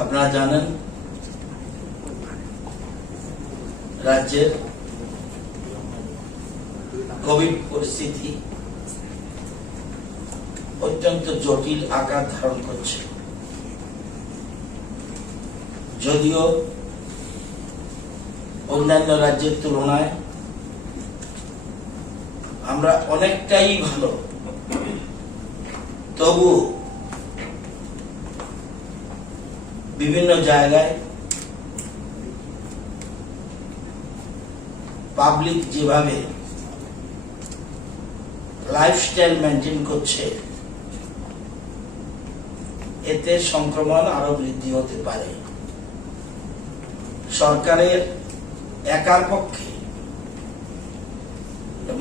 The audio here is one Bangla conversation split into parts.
আপনারা জানেন রাজ্যের কোভিড পরিস্থিতি অত্যন্ত জটিল আকার ধারণ করছে। যদিও অন্যান্য রাজ্যের তুলনায় আমরা অনেকটাই ভালো, তবু বিভিন্ন জায়গায় পাবলিক যেভাবে লাইফস্টাইল মেনটেন করছে, এতে সংক্রমণ আরো বৃদ্ধি হতে পারে। সরকারের একার পক্ষে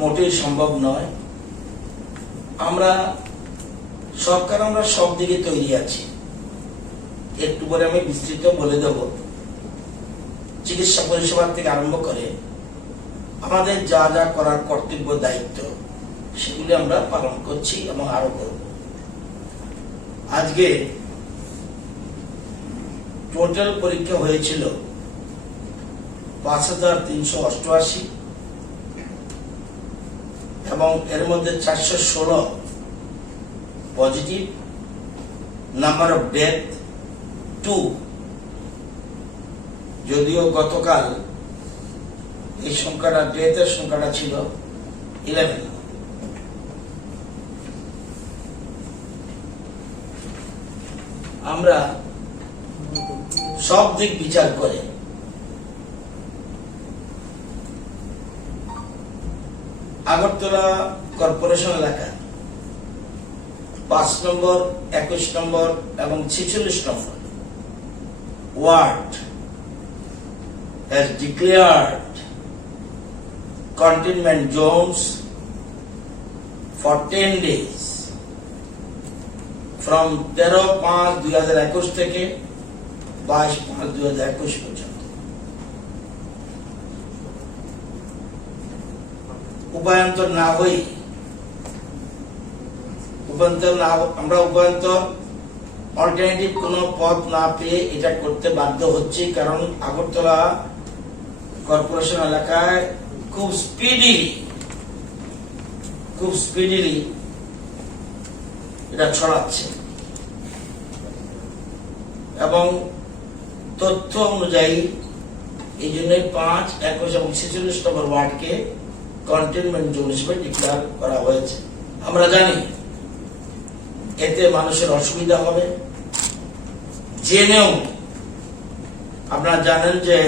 মোটেই সম্ভব নয়। আমরা সব দিকে তৈরি আছি। একটু পরে আমি বিস্তৃত বলে দেব। চিকিৎসা পরিষেবা থেকে আরম্ভ করে আমাদের যা যা করার কর্তব্য দায়িত্ব, সেগুলি আমরা পালন করছি এবং আরো করব। আজকে টোটাল পরীক্ষা হয়েছিল ৫,৩৮৮ এবং এর মধ্যে ৪১৬ পজিটিভ। Number of death 2। যদিও গতকাল এই সংখ্যাটা, ডেথের সংখ্যাটা ছিল 11। আমরা সব দিক বিচার করে আগরতলা কর্পোরেশন এলাকা ৫ নম্বর, ২১ নম্বর এবং ৪৬ নম্বর ward has declared containment zones for 10 days from 13/৫/২০২১ থেকে 22/৫/২০২১ পর্যন্ত। উপায়ন্তর না হই, আমরা উপায়ন্তর অল্টারনেটিভ কোন পথ না পেয়ে এটা করতে বাধ্য হচ্ছি, কারণ আগরতলা কর্পোরেশন এলাকায় খুব স্পিডিলি এটা ছড়াচ্ছে এবং তথ্য অনুযায়ী এই জন্য ৫, ২১ এবং ৪৬ নম্বর ওয়ার্ডকে কন্টেইনমেন্ট জোন হিসেবে ডিক্লেয়ার করা হয়েছে। আমরা জানি এতে মানুষের অসুবিধা হবে। জেনেও আপনারা জানেন যে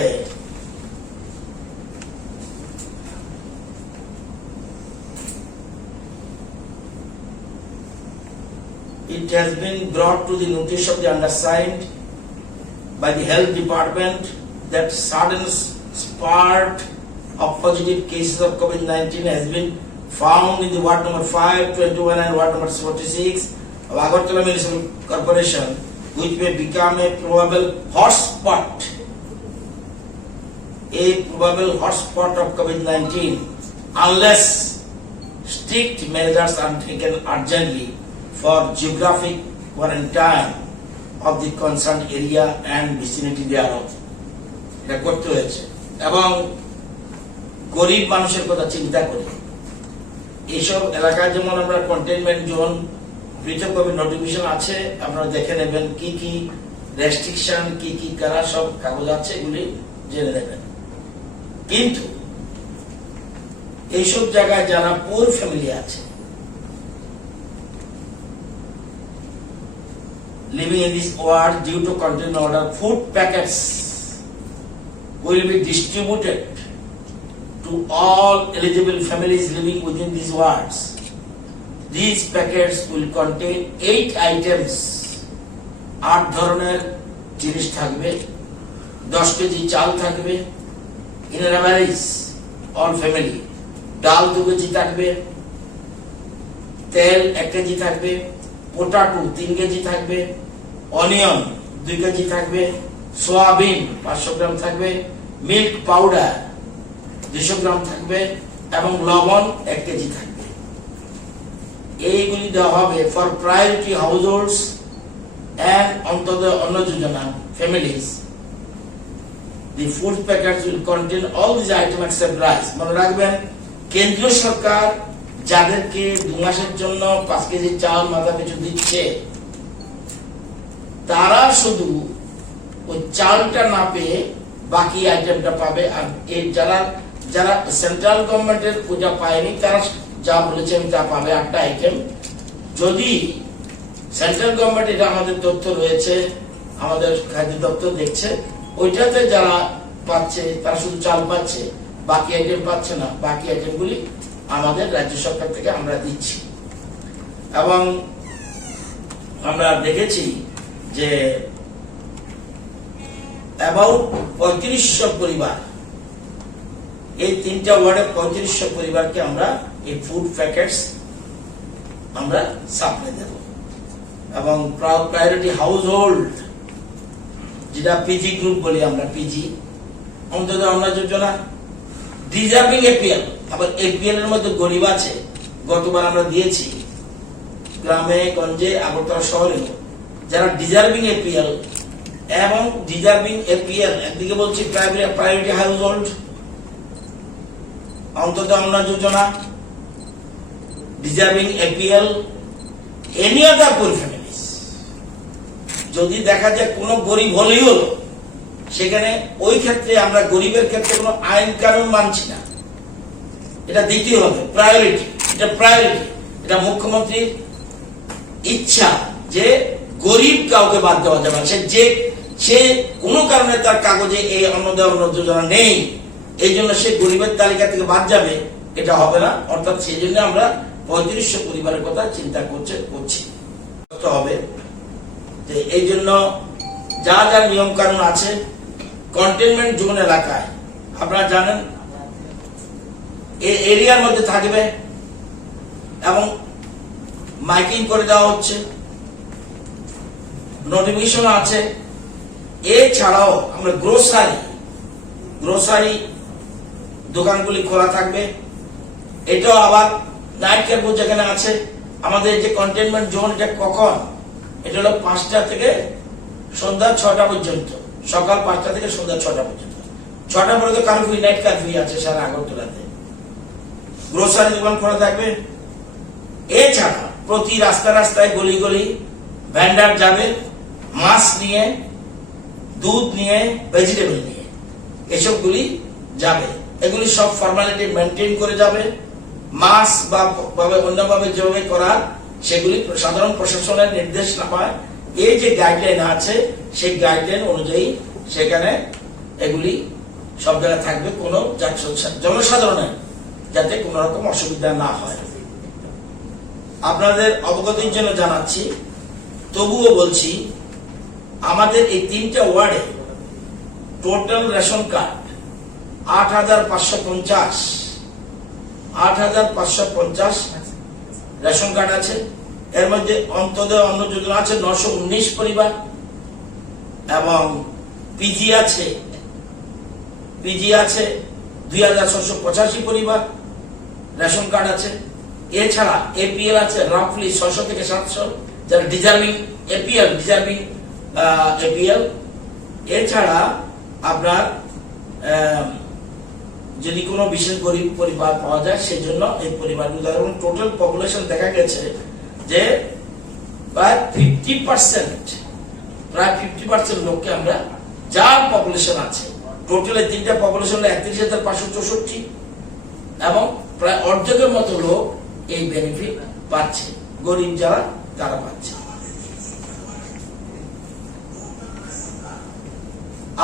it has been brought to the notice of the undersigned by the health department that sudden spurt of positive cases of COVID-19 has been found in the ward number 5, 21 and ward number 46 of Agartala Municipal Corporation, which may become a probable hotspot of COVID-19 unless strict measures are taken urgently for geographic quarantine of the concerned area and vicinity thereof. এটা করতে হয়েছে এবং গরিব মানুষের কথা চিন্তা করে এইসব এলাকায় যেমন আমরা কন্টেইনমেন্ট জোন পৃথকভাবে নোটিফিকেশন আছে, আপনারা দেখে নেবেন কি কি রেস্ট্রিকশন, কি কি করা, সব কাগজ আছে, এগুলি জেনে নেবেন। কিন্তু এইসব জায়গায় যারা পুর ফ্যামিলি আছে, living in this ward due to containment order, food packets will be distributed to all eligible families living within these wards. These packets will contain 8 items. 8 ধরনের জিনিস থাকবে, 10 কেজি চাল থাকবে in an average all family, ডাল 2 কেজি থাকবে, তেল 1 কেজি থাকবে, পোটাটো 3 কেজি থাকবে, অনিয়ন 2 কেজি থাকবে, সোয়াবিন 500 গ্রাম থাকবে, মিল্ক পাউডার 200 গ্রাম থাকবে এবং লবণ 1 কেজি থাকবে। এইগুলি দেওয়া হবে for priority হাউসহোল্ডস and Antyodaya Anna Yojana families, the food packets will contain all these items except rice. মনে রাখবেন, কেন্দ্রীয় সরকার যাদেরকে 2 মাসের জন্য 5 কেজি চাল মাথা পিছু দিচ্ছে, তারা শুধু ওই চালটা না পেয়ে বাকি আইটেমটা পাবে। আর এই যারা যারা সেন্ট্রাল গভর্নমেন্টের পূজা পায়নি, তারা যা বলেছেন তা পাবে 8টা আইটেম। যদি সেন্ট্রাল গভর্নমেন্ট, এটা আমাদের তথ্য রয়েছে, আমাদের খাদ্য দপ্তর দেখছে, ওইটাতে যারা পাচ্ছে তারা শুধু চাল পাচ্ছে, বাকি আইটেম পাচ্ছে না। বাকি আইটেমগুলি আমাদের রাজ্য সরকার থেকে আমরা দিচ্ছি। এবং আমরা দেখেছি যে অ্যাবাউট 3500 পরিবার, এই 3টা ওয়ার্ডে 3500 পরিবারকে আমরা এই ফুড প্যাকেটস আমরা সাপ্লাই দেব। এবং প্রায়োরিটি হাউস হোল্ড, যেটা পিজি গ্রুপ বলি আমরা, পিজি অন্তোদয় অন্ন যোজনা, ডিজার্ভিং এপিএল। আবার এপিএল এর মধ্যে গরিব আছে, গতবার আমরা দিয়েছি গ্রামে গঞ্জে আগরতলা শহরে, যারা ডিজার্ভিং এপিএল এবং ডিজার্ভিং এপিএল, একদিকে বলছি প্রায়োরিটি হাউস হোল্ড, অন্তোদয় অন্ন যোজনা, ডিজার্ভিং এপিএল, এনি আদার পুর ফ্যামিলিজ। যদি দেখা যায় কোনো গরিব হলেই হলো, সেখানে ওই ক্ষেত্রে আমরা গরিবের ক্ষেত্রে কোনো আইন কানুন মানছি না, এটা দিতেই হবে, প্রায়োরিটি। এটা প্রায়োরিটি, এটা মুখ্যমন্ত্রীর ইচ্ছা যে গরিব কাউকে বাদ দেওয়া যাবে না। সে কোনো কারণে তার কাগজে এই অন্নদায় অন্ন যোজনা নেই, এই জন্য সে গরিবের তালিকা থেকে বাদ যাবে, এটা হবে না। অর্থাৎ সেই জন্য আমরা 3500 পরিবারের কথা চিন্তা করছি হবে। এই জন্য যা যা নিয়ম কানুন আছে, কন্টেনমেন্ট জোন এলাকায় আপনারা জানেন এই এরিয়ার মধ্যে থাকবে এবং মাইকিং করে দেওয়া হচ্ছে, নোটিফিকেশন আছে। এছাড়াও আমরা গ্রোসারি দোকানগুলি খোলা থাকবে। এটাও আবার নাইট ক্যাম্প যেখানে আছে, আমাদের যে কন্টেনমেন্ট জোন, এটা কখন? এটা হলো 5টা থেকে সন্ধ্যা 6টা পর্যন্ত, সকাল 5টা থেকে সন্ধ্যা 6টা পর্যন্ত। 6টা পরে তো কারফিউ, নাইট কারফিউ আছে সারা আগরতলাতে। গ্রোসারি দোকান খোলা থাকবে। এছাড়া প্রতি রাস্তায় গলি গলি ভ্যান্ডার যাবে, মাছ নিয়ে, দুধ নিয়ে, ভেজিটেবল নিয়ে, এসবগুলি যাবে। এগুলি সব ফর্মালিটি মেনটেন করে যাবে। মাছ বা অন্যভাবে যেভাবে করার, সেগুলি সাধারণ প্রশাসনের নির্দেশ না পায়। এই যে গাইডলাইন আছে, সেই গাইডলাইন অনুযায়ী সেখানে এগুলি সব জায়গায় থাকবে। কোনো জনসাধারণের যাতে কোনো রকম অসুবিধা না হয়, আপনাদের অবগতির জন্য জানাচ্ছি। তবুও বলছি, আমাদের এই 3টা ওয়ার্ডে total ration card 8,550 ration card আছে। এর মধ্যে অন্তোদয় অন্ন যোজনা আছে 919 পরিবার, এবং পিজি আছে 2685 পরিবার রেশন কার্ড আছে। এছাড়া এপিএল আছে রাফলি 600 থেকে 700, যারা ডিজার্ভিং এপিএল, এছাড়া আপনার যদি কোনো বিশেষ গরিব পরিবার পাওয়া যায়, সেই জন্য এই পরিবারগুলো, টোটাল পপুলেশন দেখা গেছে যে প্রায় 50% লোককে আমরা, যার পপুলেশন আছে টোটাল এই 3টা পপুলেশন 31,564, এবং প্রায় অর্ধেকের মতো লোক এই বেনিফিট পাচ্ছে, গরিব যারা তারা পাচ্ছে।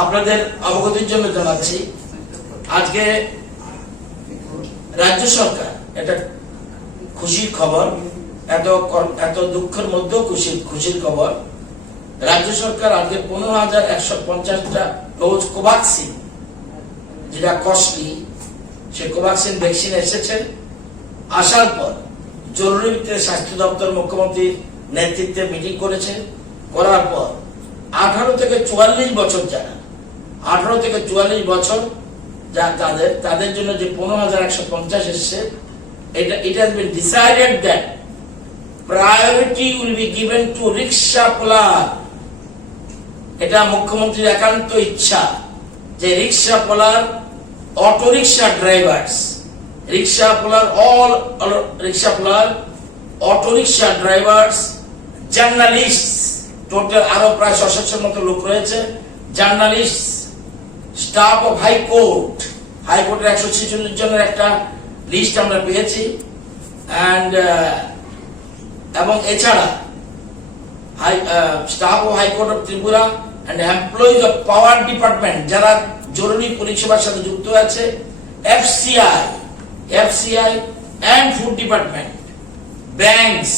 আপনাদের অবগতির জন্য জানাচ্ছি, আজকে রাজ্য সরকার, এটা খুশির খবর, এত দুঃখের মধ্যেও খুশির খবর, রাজ্য সরকার আজকে 15,150টা ডোজ কোভ্যাক্সিন, যেটা কস্টলি, সে কোভ্যাক্সিন ভ্যাকসিন এসেছে। আসার পর জরুরি ভিত্তিতে স্বাস্থ্য দপ্তর মুখ্যমন্ত্রীর নেতৃত্বে মিটিং করেছে। করার পর 18 থেকে 44 বছর, যারা 18 থেকে 44 বছর তাদের জন্য যে 15,150 এসছে, it has been decided that priority will be given to rickshaw puller. এটা মুখ্যমন্ত্রীর একান্ত ইচ্ছা যে rickshaw puller, auto rickshaw drivers, rickshaw puller, all rickshaw puller, auto rickshaw drivers, journalist, total আরো প্রায় 600 মতো লোক রয়েছে, জার্নালিস্ট, স্টাফ অফ হাইকোর্ট, হাইকোর্টের 146 জনের একটা লিস্ট আমরা পেয়েছি, এবং এছাড়া staff of high court of Tripura and employees of power department যারা জরুরি পরিষেবার সাথে যুক্ত আছে, FCI and food department, banks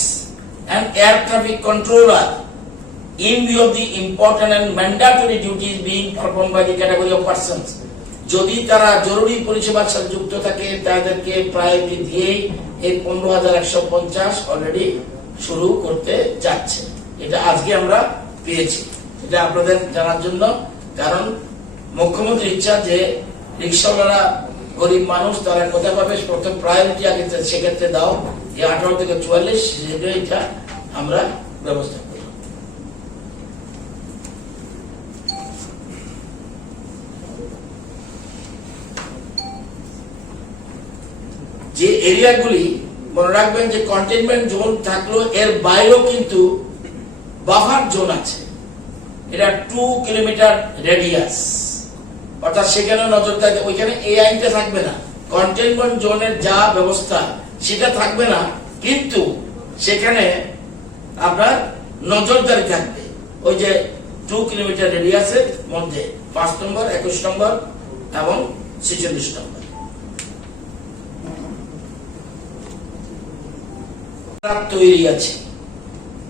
and air traffic controller, in view of the important and mandatory duties being performed by the category of persons. যদি তারা জরুরি পরিষেবার সাথে যুক্ত থাকে তাদেরকে প্রায়োরিটি দিয়ে এই 15,150 অলরেডি শুরু করতে যাচ্ছে। এটা আজকে আমরা পেয়েছি, এটা আপনাদের জানার জন্য। কারণ মুখ্যমন্ত্রীর ইচ্ছা যে রিক্সাওয়ালারা গরিব মানুষ, তারা কোথায় পাবে, প্রথম প্রায়োরিটি আগে সেক্ষেত্রে দাও, এই 18 থেকে 44 এটা আমরা ব্যবস্থা করি। যে এরিয়াগুলি মনে রাখবেন যে কন্টেইনমেন্ট জোন থাকলো, এর বাইরেও কিন্তু বাফার জোন আছে, এটা 2 কিলোমিটার রেডিয়াস, অর্থাৎ সেখানে নজর থাকে। ওইখানে এই আইনটা থাকবে না, কন্টেইনমেন্ট জোনের যা ব্যবস্থা সেটা থাকবে না, কিন্তু সেখানে আপনার নজরদারি থাকবে। ওই যে 2 কিলোমিটার রেডিয়াসের মধ্যে 5 নম্বর, 21 নম্বর এবং 46 নম্বর তৈরি আছে।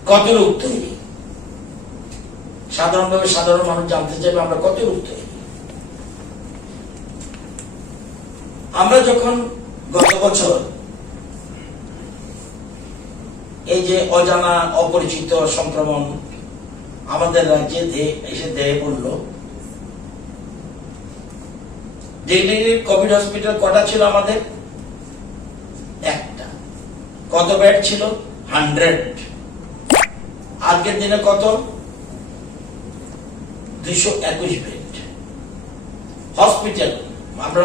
কত লোক তৈরি? সাধারণভাবে সাধারণ মানুষ জানতে চাইবে আমরা কত লোক তৈরি। আমরা যখন গত বছর এই যে অজানা অপরিচিত সংক্রমণ আমাদের রাজ্যে এসে দেহে পড়ল, ডিগ্রি কোভিড হসপিটাল কটা ছিল আমাদের? একটা। কত বেড ছিল? 100। আজকের দিনে কত? 221 বেড। হসপিটাল আমরা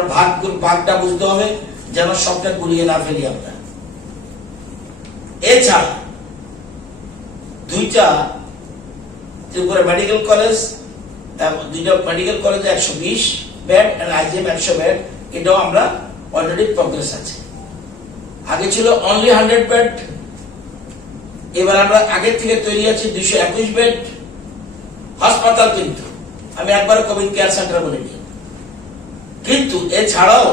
ভাগটা বুঝতে হবে যেন সবটা গুলিয়ে না ফেলি আমরা। এছাড়া 2টা ত্রিপুরা মেডিকেল কলেজ, 2টা মেডিকেল কলেজে 120 বেড এন্ড আইজিএম 100 বেড, এটাও আমরা অলরেডি প্রগ্রেস আছে। আগে ছিল অনলি 100 বেড, এবার আমরা আগের থেকে তৈরি আছি 221 বেড। হাসপাতাল কিন্তু আমি একবার কোভিড কেয়ার সেন্টার বলিনি, কিন্তু এছাড়াও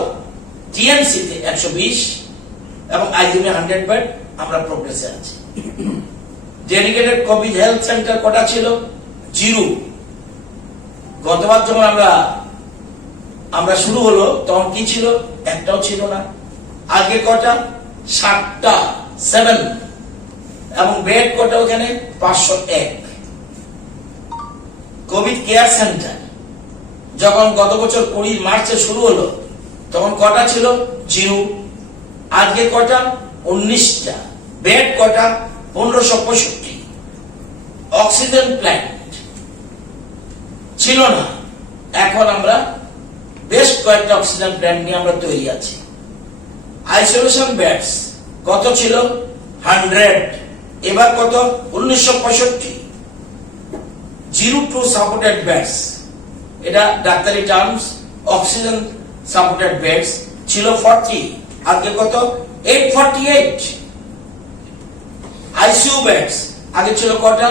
টিএমসি তে 120 এবং আইজিএমে 100 বেড আমরা প্রোগ্রেসে আছি। ডেডিকেটেড কোভিড হেলথ সেন্টার কটা ছিল? 0। গতবার যখন আমরা শুরু হলো তখন কি ছিল? একটাও ছিল না। আজকে কটা? 7টা, 7। এবং বেড কটা ওখানে? 501। কোভিড কেয়ার সেন্টার যখন গত বছর 20 মার্চে শুরু হলো তখন কটা ছিল? 0। আজকে কটা? 19টা। বেড কটা? 1565। অক্সিজেন প্ল্যান্ট ছিল না, এখন আমরা বেশ কয়েকটা অক্সিজেন প্ল্যান্ট নিয়ে আমরা তৈরি আছি। আইসোলেশন বেডস কত ছিল? 100। এবার কত? 1965। 02 সাপোর্টেড বেডস, এটা ডাক্তারি টার্মস। অক্সিজেন সাপোর্টেড বেডস ছিল 40, আজকে কত? 848। আইসিইউ বেডস আগে ছিল কটা?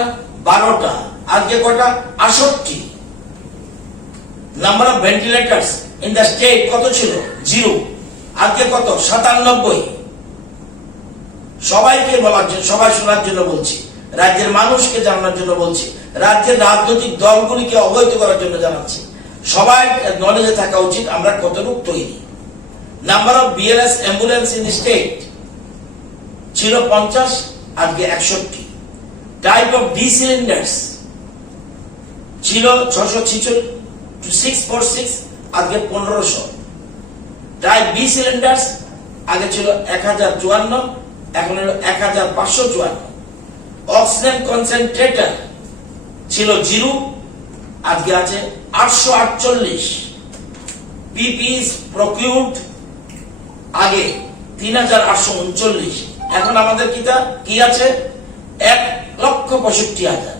12টা, আজকে কটা? 68। Number of ventilators in the state কত ছিল? 0, আজকে কত? 97। সবাইকে বলার জন্য, সবাই শোনার জন্য বলছি, রাজ্যের মানুষকে জানানোর জন্য বলছি, রাজ্যের রাজনৈতিক দলগুলিকে অবহিত করার জন্য জানাচ্ছি। সবাই নলেজে থাকা উচিত আমরা কতটুকু তৈরি। Number of BLS ambulance in state ছিল 50, আজকে 61। টাইপ অফ ডি সিলিন্ডার্স ছিল 646, আজকে 1500। টাইপ বি সিলিন্ডার্স আগে ছিল 1054, এখন হলো 1554। অক্সিজেন কনসেন্ট্রেটর ছিল 0, আজকে আছে 848। পিপিইস প্রকিউরড আগে 3839, এখন আমাদের কি আছে 1,65,000।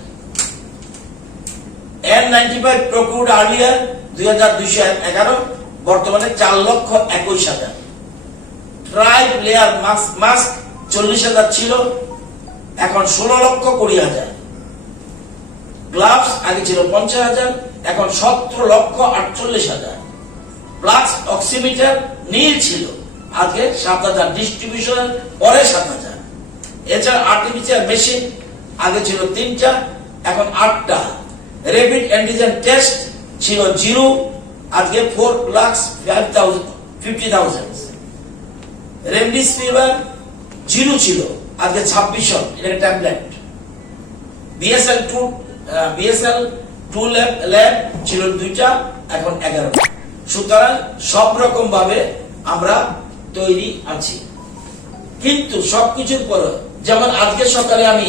N95 প্রকিউরড আর্লিয়ার 2211, বর্তমানে 4,21,000। ট্রাই লেয়ার মাস্ক 40,000 ছিল, এখন 16,20,000। গ্লাভস আগে ছিল 50,000, এখন 17,48,000। প্লাক্স অক্সিমিটার নীল ছিল, আজকে 7,000। ডিস্ট্রিবিউশন পরে 7,000। এছাড়া আর্টিফিশিয়াল মেশিন আগে ছিল 3টা, এখন 8টা। র্যাপিড অ্যান্টিজেন টেস্ট ছিল 0, আজকে 4,50,000। রেমডিসিভির 0 ছিল, আজকে 26 এটা ট্যাবলেট। BSL-2 ল্যাব ছিল 2টা, এখন 11। সুতরাং সব রকম ভাবে আমরা তৈরি আছি, কিন্তু সবকিছুর পর, যেমন আজকে সকালে আমি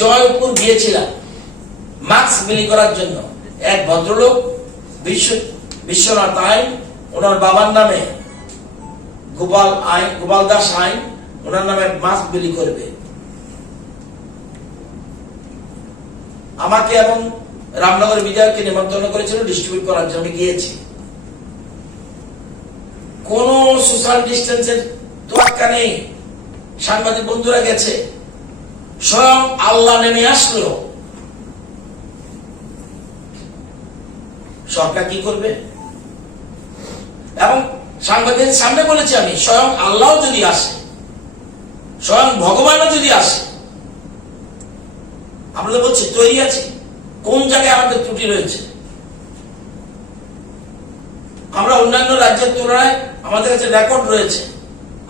জয়পুর গিয়েছিলাম মাস্ক বিলি করার জন্য। এক ভদ্রলোক বিশ্বনাথ আইন, ওনার বাবার নামে গোপাল দাস আইন, ওনার নামে মাস্ক বিলি করবে। আমাকে এবং রামনগর বিধায়ককে নিমন্ত্রণ করেছিল ডিস্ট্রিবিউট করার জন্য, আমি গিয়েছি। কোন সোশ্যাল ডিস্টেন্সের তোয়াক্কা নেই। সাংবাদিক বন্ধুরা গেছে, স্বয়ং আল্লাহ নেমে আসলো, সরকার কি করবে? এবং সাংবাদিকের সামনে বলেছি আমি, স্বয়ং আল্লাহ যদি আসে, স্বয়ং ভগবানও যদি আসে, আমরা তো বলছি তৈরি আছি। কোন জায়গায় আমাদের ত্রুটি রয়েছে? আমরা অন্যান্য রাজ্যের তুলনায় আমাদের কাছে রেকর্ড রয়েছে।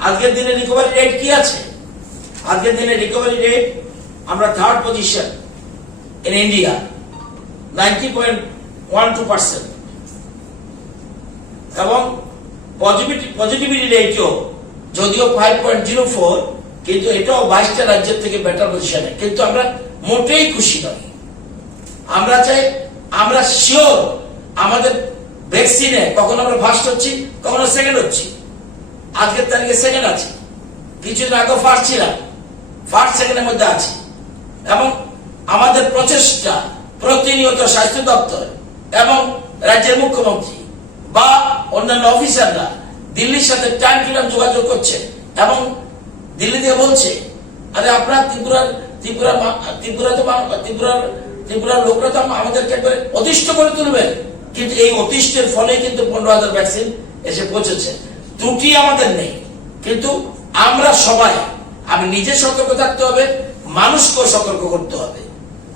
আজকের দিনে রিকভারি রেট কি আছে? আজকের দিনে রিকভারি রেট আমরা 3rd পজিশন ইন ইন্ডিয়া, 90.12%। এবং পজিটিভিটি রেটও যদিও 5.04, কিন্তু এটাও 22টা রাজ্যের থেকে বেটার পজিশনে, কিন্তু আমরা মোটেই খুশি নই। আমরা চাই, আমরা শিওর আমাদের ভ্যাকসিনে কখনো আমরা ফার্স্ট হচ্ছি, কখনো সেকেন্ড হচ্ছি। আজকের তারিখে সেকেন্ড আছে, কিছুদিন আগে ফার্স্ট ছিলাম, ফার্স্ট সেকেন্ডের মধ্যে আছি। এবং আমাদের প্রচেষ্টা প্রতিনিয়ত স্বাস্থ্য দপ্তর এবং রাজ্যের মুখ্যমন্ত্রী বা অন্যান্য অফিসাররা দিল্লির সাথে টাইম কিরম যোগাযোগ করছে, এবং দিল্লি থেকে বলছে, আরে আপনার ত্রিপুরার লোকরা তো আমাদেরকে একবারে অতিষ্ঠ করে তুলবেন। কিন্তু এই অতিষ্ঠের ফলে কিন্তু 15,000 ভ্যাকসিন এসে পৌঁছেছে। ত্রুটি আমাদের নেই, কিন্তু আমরা সবাই, আমি নিজে সতর্ক থাকতে হবে, মানুষকেও সতর্ক করতে হবে।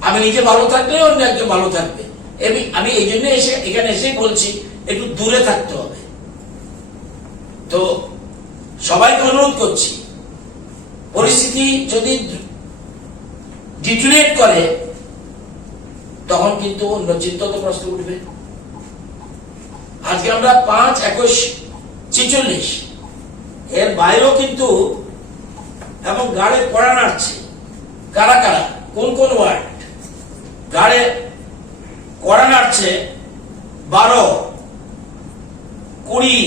আমি নিজে ভালো থাকলে অন্য একজন ভালো থাকবে। আমি এই জন্য এখানে এসেই বলছি, একটু দূরে থাকতে হবে। তো সবাইকে অনুরোধ করছি, পরিস্থিতি যদি ডিটেরিয়েট করে তখন কিন্তু অন্য চিন্তা তো প্রশ্ন উঠবে। আজকে আমরা 5-21-46 এর বাইরেও কিন্তু, এবং গাড়ে পড়া নাড়ছে। কারা কারা, কোন কোন ওয়ার্ড গাড়ে কড়া নাড়ছে? 12, 20,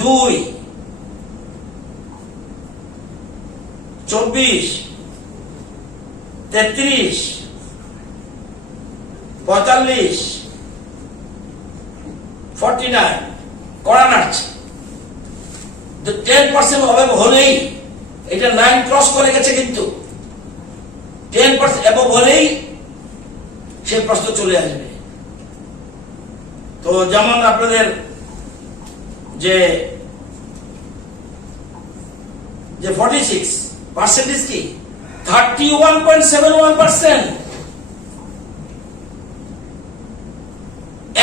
2, 24, 33, 45, 49 কড়া নাড়ছে। 10% অভাব হলেই, এটা 9 ক্রস করে গেছে, কিন্তু 10% অভাব হলেই সে প্রশ্ন চলে আসবে। তো যেমন আপনাদের যে 46% কি 31.71%।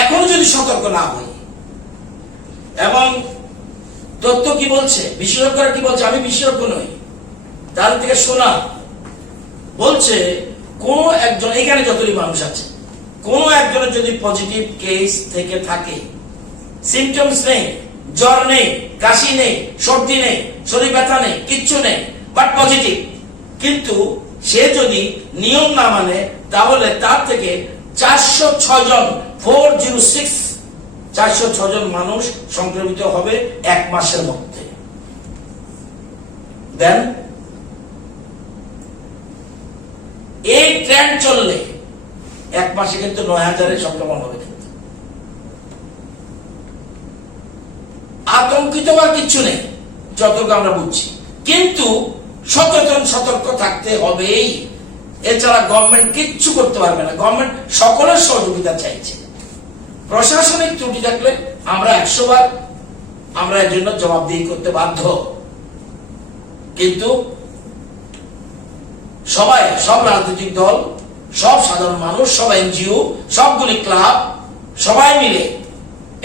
এখনো যদি সতর্ক না হই, এবং তথ্য কি বলছে, বিশেষজ্ঞরা কি বলছে, আমি বিশেষজ্ঞ নই, তার থেকে শোনা বলছে, কোন একজন, এখানে যতই মানুষ আছে, কোন একজনের যদি পজিটিভ কেস থেকে থাকে, সিমটমস নেই, জ্বর নেই, কাশি নেই, সর্দি নেই, শরীর ব্যথা নেই, কিচ্ছু নেই, বাট পজিটিভ। কিন্তু সে যদি নিয়ম না মানে তাহলে তার থেকে 406 জন 406 জন মানুষ সংক্রমিত হবে এক মাসের মধ্যে। দেন এই ট্রেন্ড চললে এক মাসে কিন্তু 9,000-এর সংক্রমণ হবে। কিন্তু আতঙ্কিত বা কিছু নেই যতটুকু আমরা বুঝছি, কিন্তু সচেতন সতর্ক থাকতে হবেই। এছাড়া গভর্নমেন্ট কিচ্ছু করতে পারবে না। গভর্নমেন্ট সকলের সহযোগিতা চাইছে। প্রশাসনিক ত্রুটি থাকলে আমরা 100 বার আমরা এর জন্য জবাবদিহি করতে বাধ্য। কিন্তু সবাই, সব রাজনৈতিক দল, সব সাধারণ মানুষ, সব এনজিও, সবগুলি ক্লাব, সবাই মিলে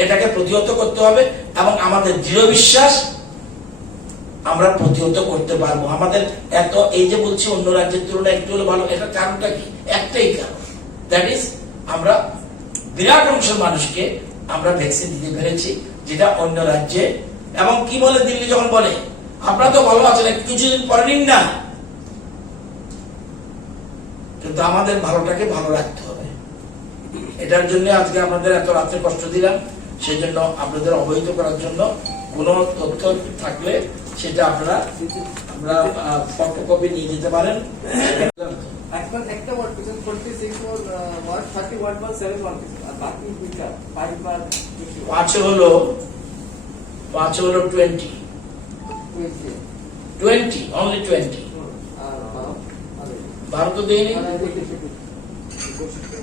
এটাকে প্রতিহত করতে হবে এবং আমাদের দৃঢ় বিশ্বাস আমরা প্রতিহত করতে পারবো। আমাদের এত এই যে বলছি অন্য রাজ্যের তুলনায় একটু হলে ভালো, এটার কারণটা কি? একটাই কারণ, দ্যাট ইজ আমরা বিরাট অংশের মানুষকে আমরা ভ্যাকসিন দিতে পেরেছি, যেটা অন্য রাজ্যে। এবং কি বলে দিল্লি যখন বলে আপনারা তো ভালো আছেন, কিছুদিন পরে নিন না, কিন্তু আমাদের ভালোটাকে ভালো রাখতে হবে। এটার জন্য আজকে আপনাদের এত রাত্রে কষ্ট দিলাম। সেই জন্য আপনাদের অবহিত করার জন্য কোন তথ্য থাকলে সেটা আপনারা আমরা ফটোকপি নিয়ে যেতে পারেন। এখন একটা ওয়ার্ড পিছন 46 ওয়ার্ড 31.7 আর বাকি দুইটা 5 বার 5 হলো 20 only 20 আর 12 তো দেয়নি,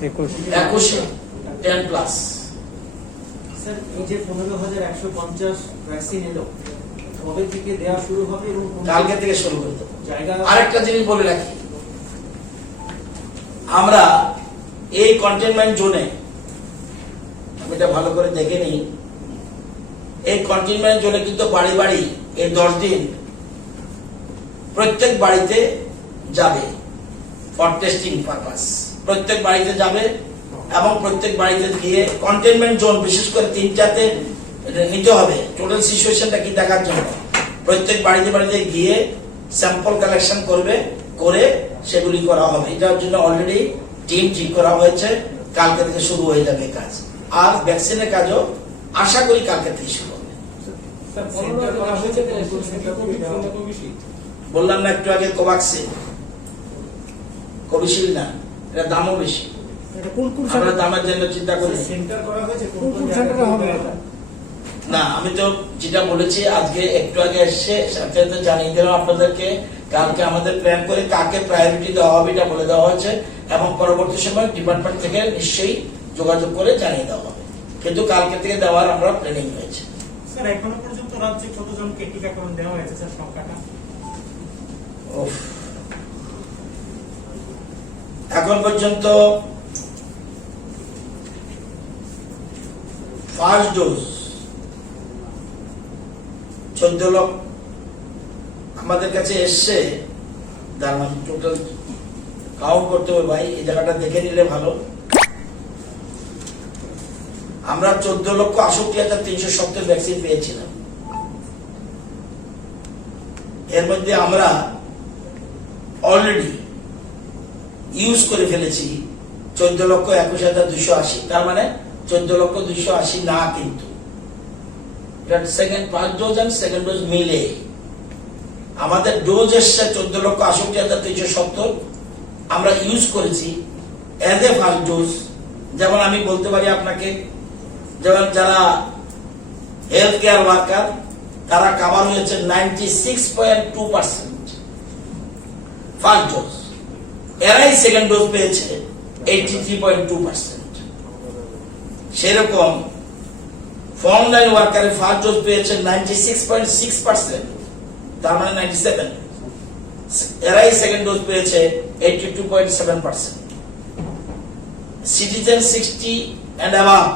21 10 প্লাস। স্যার, এই যে 15,150 ভ্যাকসিন এলো, কবে থেকে দেওয়া শুরু হবে এবং কালকে থেকে শুরু করতে জায়গা? আরেকটা জিনিস বলে রাখি, আমরা এই কন্টেইনমেন্ট জোনে, আমি এটা ভালো করে দেখে নিই, এই কন্টেইনমেন্ট জোনে কিন্তু বাড়ি বাড়ি এই 10 দিন প্রত্যেক বাড়িতে যাবে ফর টেস্টিং পারপাস। প্রত্যেক বাড়িতে যাবে এবং প্রত্যেক বাড়িতে গিয়ে কন্টেইনমেন্ট জোন বিশেষ করে 3টাতে নিতে হবে টোটাল সিচুয়েশনটা কি দেখার জন্য। প্রত্যেক বাড়িতে বাড়িতে গিয়ে স্যাম্পল কালেকশন করবে, করে সেগুলি করা হবে। এটার জন্য অলরেডি টিম ঠিক করা হয়েছে, কালকে থেকে শুরু হয়ে যাবে কাজ। আর ভ্যাকসিনের কাজও আশা করি কালকে থেকে শুরু হবে। বললাম না একটু আগে, কোভাক্সিন, কোভিশিল্ড না, এটা দামও বেশি। আমরা দামের জন্য চিন্তা করি না। আমি তো যেটা বলেছি আজকে একটু আগে এসে সাথে সাথে জানিয়ে দিলাম আপনাদেরকে। কালকে আমাদের প্ল্যান করে কাকে প্রায়োরিটি দেওয়া হবে এটা বলে দেওয়া হয়েছে এবং পরবর্তী সময় ডিপার্টমেন্ট থেকে নিশ্চয়ই যোগাযোগ করে জানিয়ে দেওয়া হবে। কিন্তু কালকে থেকে দেওয়ার আমরা প্ল্যানিং হয়েছে। স্যার, এখনো পর্যন্ত রাজ্যে কতজনকে টিকাকরণ দেওয়া হয়েছে স্যার, সংখ্যাটা? এখন পর্যন্ত ফার্স্ট ডোজ 14 লক্ষ আমাদের কাছে এসছে। দাঁড়ান, টোটাল কাউন্ট করতে হবে ভাই, এই জায়গাটা দেখে নিলে ভালো। আমরা 14,68,370 ভ্যাকসিন পেয়েছিলাম। এর মধ্যে আমরা অলরেডি ইউজ করে ফেলেছি 14,21,280। তার মানে 14,280 না, কিন্তু second first dose and second dose মিলে আমাদের ডোজ এসছে 14,68,370। আমরা ইউজ করেছি এজ এ ফার্স্ট ডোজ। যেমন আমি বলতে পারি আপনাকে, যেমন যারা হেলথ কেয়ার ওয়ার্কার তারা কভার হয়েছে 96.2% ফার্স্ট ডোজ। এরাই সেকেন্ড ডোজ পেয়েছে 83.2%। সেরকম ফ্রন্টলাইন ওয়ার্কারের ফার্স্ট ডোজ পেয়েছে 96.6%, তার মানে 97। এরাই সেকেন্ড ডোজ পেয়েছে 82.7%। Citizen 60 and above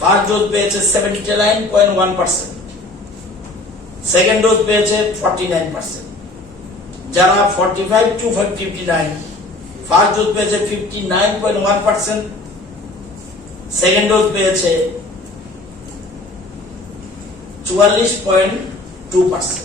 first dose পেয়েছে 79.1%, সেকেন্ড ডোজ পেয়েছে 49%। যারা 45 to 59 ফার্স্ট ডোজ পেয়েছে 59.1%, সেকেন্ড ডোজ পেয়েছে 44.2%।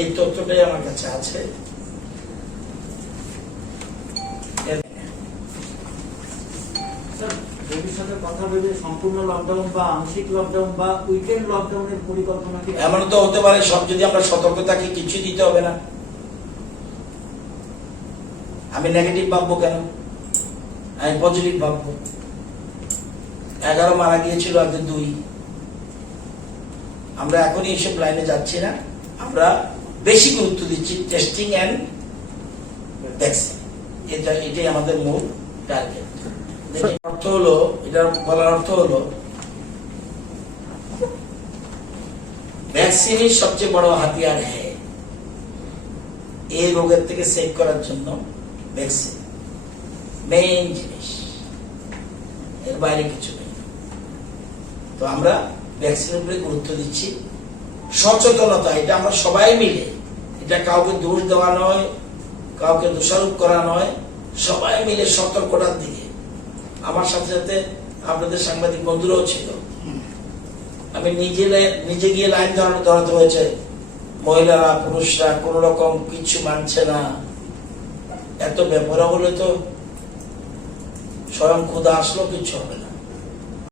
এই তথ্যটাই আমার কাছে আছে। স্যার ভবিষ্যতে কথা ভেবে সম্পূর্ণ লকডাউন বা আংশিক লকডাউন বা উইকেন্ড লকডাউনের পরিকল্পনা কি? এমন তো হতে পারে সব যদি আমরা সতর্ক থাকি কিছু দিতে হবে না। আমি নেগেটিভ ভাববো কেন, আমি পজিটিভ ভাববো। 11 মারা গিয়েছিল, আজ 2। আমরা এখনই এইসব লাইনে যাচ্ছি না, আমরা বেশি গুরুত্ব দিচ্ছি টেস্টিং এন্ড ভ্যাকসিন। এটাই আমাদের মূল টার্গেট। অর্থ হলো, এটার বলার অর্থ হলো ভ্যাকসিনই সবচেয়ে বড় হাতিয়ার হ্যাঁ এই রোগের থেকে সেভ করার জন্য। ভ্যাকসিন মেইন জিনিস, এর বাইরে কিছু নেই। তো আমরা ভ্যাকসিনের উপরে গুরুত্ব দিচ্ছি। সচেতনতা, এটা আমরা সবাই মিলে, এটা কাউকে দোষ দেওয়া নয়, কাউকে দোষারোপ করা নয়, সবাই মিলে সতর্কতার দিকে। আমার সাথে সাথে আপনাদের সাংবাদিক বন্ধুরাও ছিল। আমি নিজে গিয়ে লাইন ধরাতে হয়েছে। মহিলারা পুরুষরা কোন রকম কিছু মানছে না। এত ব্যাপার হলে তো স্বয়ং ক্ষুধা আসলো কিছু হবে না।